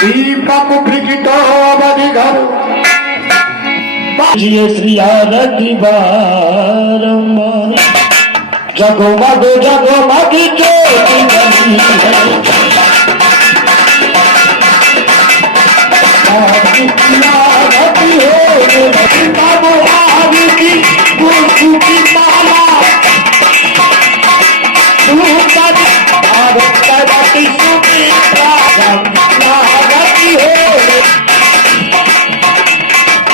दीपक प्रकटो बधिघर श्री आरती बारंबार जगमग जगमग ज्योति बनी आरती हो तब आरती गुरु की माला आरती सुमित्रा आरती हो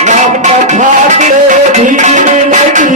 राम कथा के धीरे लगी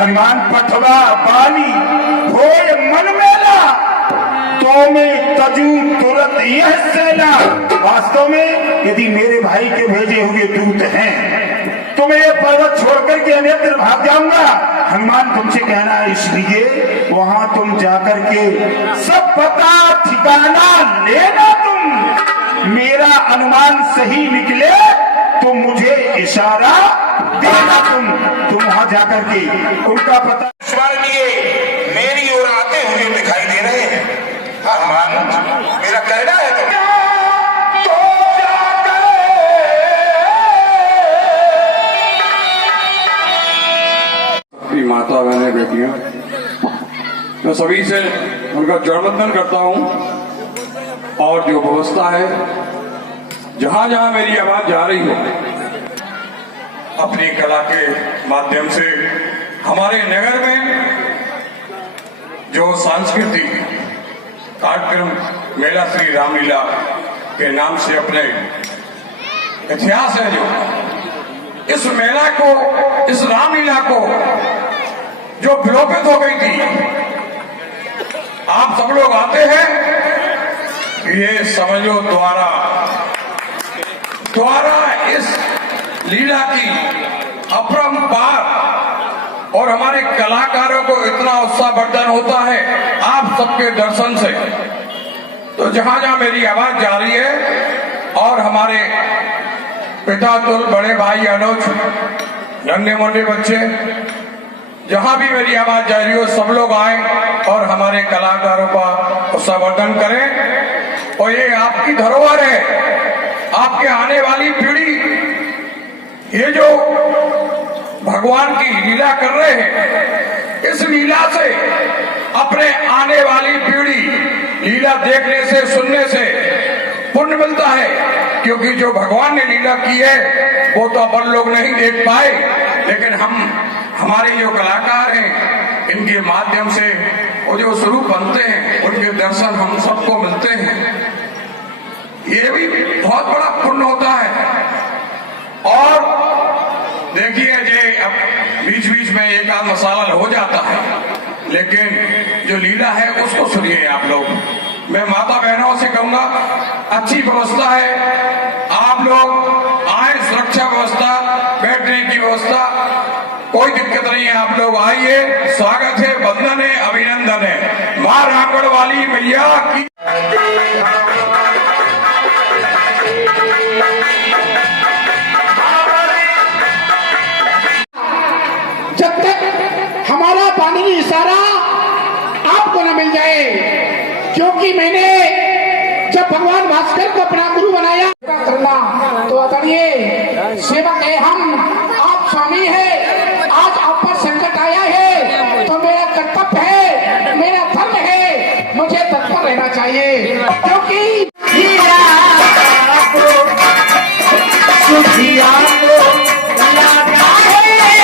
हनुमान पठवा बाली होय मन मेला तो मैं तजू तुरंत यह सेना। वास्तव में यदि मेरे भाई के भेजे हुए दूत हैं तो मैं ये पर्वत छोड़कर के अन्यत्र भाग जाऊंगा। हनुमान तुमसे कहना है इसलिए वहां तुम जाकर के सब पता ठिकाना लेना। तुम मेरा अनुमान सही निकले तो मुझे इशारा देना। तुम वहां जाकर के उनका पता स्वर्णीय मेरी ओर आते हुए दिखाई दे रहे हैं। हनुमान मेरा कहना है तो माता बहने बेटियां, मैं सभी से उनका जड़बंधन करता हूं और जो व्यवस्था है जहां जहां मेरी आवाज जा रही हो अपनी कला के माध्यम से हमारे नगर में जो सांस्कृतिक कार्यक्रम मेला श्री रामलीला के नाम से अपने इतिहास है, जो इस मेला को, इस रामलीला को जो विलोपित हो गई थी, आप सब लोग आते हैं ये समझो द्वारा इस लीला की अपरंपार और हमारे कलाकारों को इतना उत्साहवर्धन होता है आप सबके दर्शन से। तो जहां जहां मेरी आवाज जा रही है और हमारे पिता तुल बड़े भाई अनुज नन्हे मुन्ने बच्चे, जहां भी मेरी आवाज जा रही हो सब लोग आए और हमारे कलाकारों का उत्साहवर्धन करें। और ये आपकी धरोहर है, आपके आने वाली पीढ़ी ये जो भगवान की लीला कर रहे हैं, इस लीला से अपने आने वाली पीढ़ी लीला देखने से सुनने से पुण्य मिलता है। क्योंकि जो भगवान ने लीला की है वो तो अपन लोग नहीं देख पाए, लेकिन हमारे जो कलाकार हैं इनके माध्यम से वो जो स्वरूप बनते हैं उनके दर्शन हम सबको मिलते हैं। ये भी बहुत बड़ा पुण्य होता है। और देखिए अब बीच बीच में एक आध मसाला हो जाता है, लेकिन जो लीला है उसको सुनिए आप लोग। मैं माता बहनों से कहूंगा अच्छी व्यवस्था है, आप लोग आए, सुरक्षा व्यवस्था, बैठने की व्यवस्था, कोई दिक्कत नहीं है। आप लोग आइए, स्वागत है, वंदन है, अभिनंदन है। मां रामगढ़ वाली मैया की। जब तक हमारा पानी इशारा आपको न मिल जाए, क्योंकि मैंने जब भगवान भास्कर को अपना गुरु बनाया करना तो आदरणीय सेवक है, हम आप स्वामी है, आज आप पर संकट आया है तो मेरा कर्तव्य है, मेरा धर्म है, मुझे तत्पर रहना चाहिए। क्योंकि सुखिया को लगा है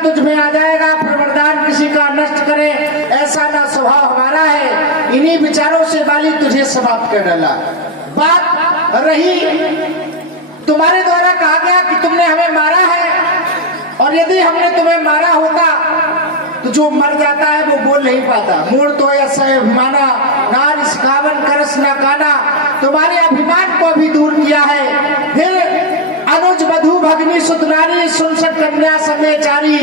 तुझ में आ जाएगा, फिर वरदान किसी का नष्ट करे, ऐसा ना स्वभाव हमारा है। इन्हीं विचारों से वाली तुझे समाप्त कर डाला। बात रही तुम्हारे द्वारा कहा गया कि तुमने हमें मारा है, और यदि हमने तुम्हें मारा होता तो जो मर जाता है वो बोल नहीं पाता। मूल तो ऐसा माना नार इसकावन करस न काना, तुम्हारे अभिमान को भी दूर किया है। फिर अनुज वधु भगनी सुत नारी सुनसठ कन्या समेचारी,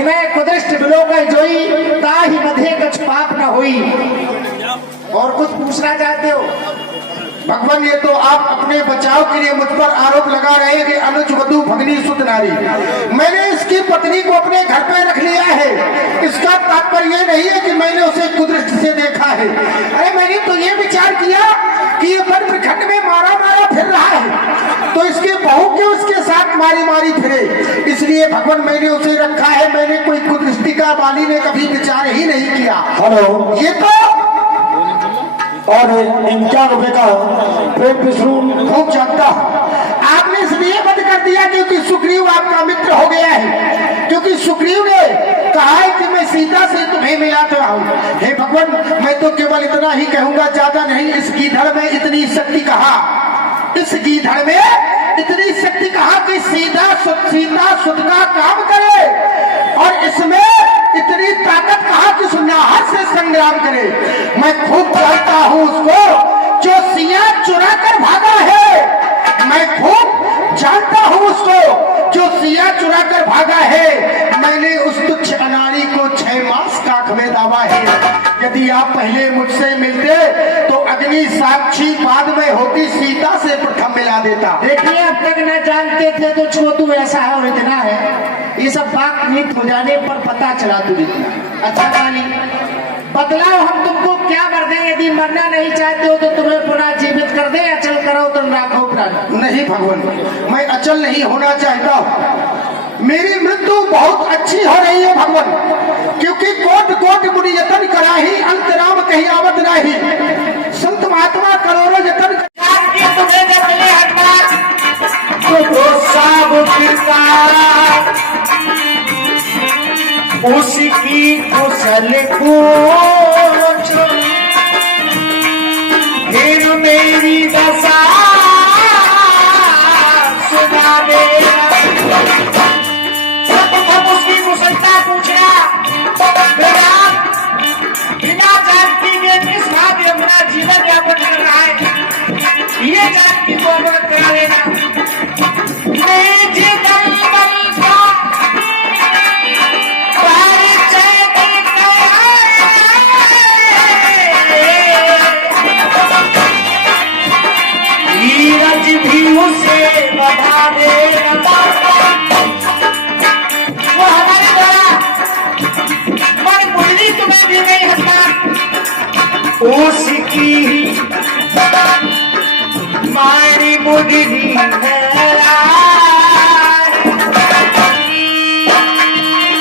इन्हें कुदृष्ट विलोक जोई, ताहि मधे कछ पाप न होई। और कुछ पूछना चाहते हो? भगवान, ये तो आप अपने बचाव के लिए मुझ पर आरोप लगा रहे हैं कि अनुज वधु भगनी सुत नारी। मैंने इसकी पत्नी को अपने घर पे रख लिया है, इसका तात्पर्य ये नहीं है कि मैंने उसे कुदृष्टि से देखा है। अरे मैंने तो ये विचार किया कि ये वन प्रखंड में मारा मारा फिर रहा है, तो इसके बहू क्यों उसके साथ मारी मारी फिरे, इसलिए भगवान मैंने उसे रखा है। मैंने कोई कुदृष्टि का वाली ने कभी विचार ही नहीं किया। हेलो, ये तो और ₹51 का प्रेम विष्णु खूब जानता हूं। आपने इसलिए बंद कर दिया क्योंकि सुग्रीव आपका मित्र हो गया है, क्योंकि सुग्रीव ने कहा है कि मैं सीता से तुम्हें मिलाता हूं। हे भगवान, मैं तो केवल इतना ही कहूंगा, ज्यादा नहीं। इस गीधड़ में इतनी शक्ति कहा, इस गीधड़ में इतनी शक्ति कहा कि सीता सुध का काम करे, और इसमें इतनी ताकत कहा कि सुनाहट से संग्राम करे। मैं खूब जानता हूं उसको जो सिया चुरा कर भागा है, मैं खूब जानता हूं उसको जो सिया चुरा कर भागा है। मैंने उस तुच्छ अनाड़ी को 6 मास काख में दावा है। यदि आप पहले मुझसे मिलते तो अग्नि साक्षी बाद में होती, सीता से प्रथम मिला देता। देखिए, अब तक न जानते थे तो छोटू ऐसा है और इतना है। ये सब बात नीत हो जाने पर पता चला तू इतना। अच्छा वाली, बदलाव हम तुमको क्या कर दें? यदि मरना नहीं चाहते हो तो तुम्हें पुनः जीवित कर दे, अचल करो तुम राखो प्राण। नहीं भगवान, मैं अचल नहीं होना चाहता हूँ। मेरी मृत्यु बहुत अच्छी हो रही है भगवान, क्योंकि कोट कोट मुनि यतन करा ही, अंत राम कहीं आवत नहीं। संत महात्मा करोड़ों यतन तुम्हें जब मिले हनुमान उसकी कुशल पूछ, फिर मेरी दशा सुना देना। तुम उसकी कुशलता पूछना, बिना जानती के किस भाग्य अपना जीवन यापन कर रहा है, ये जानती को अवगत करा लेना। भी उसे बता देना, वो हमारे द्वारा मन बुद्धि तुम्हें दी गई हनुमान, उसकी मारी बुद्धि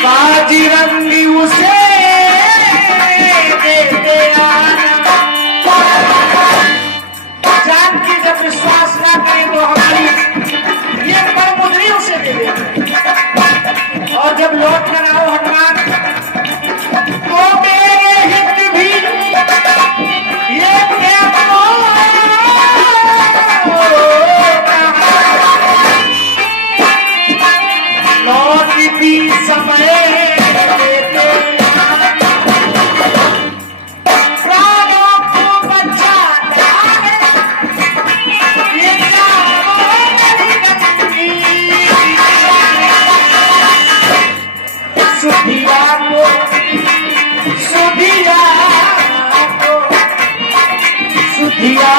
काजीरंगी उसे देते आना। जान की जब विश्वास ना करें तो हमारी ये पर मुद्री उसे दे दें, और जब लौट कर आओ हनुमान तो मेरे हित भी ये लौट भी समय सुधिया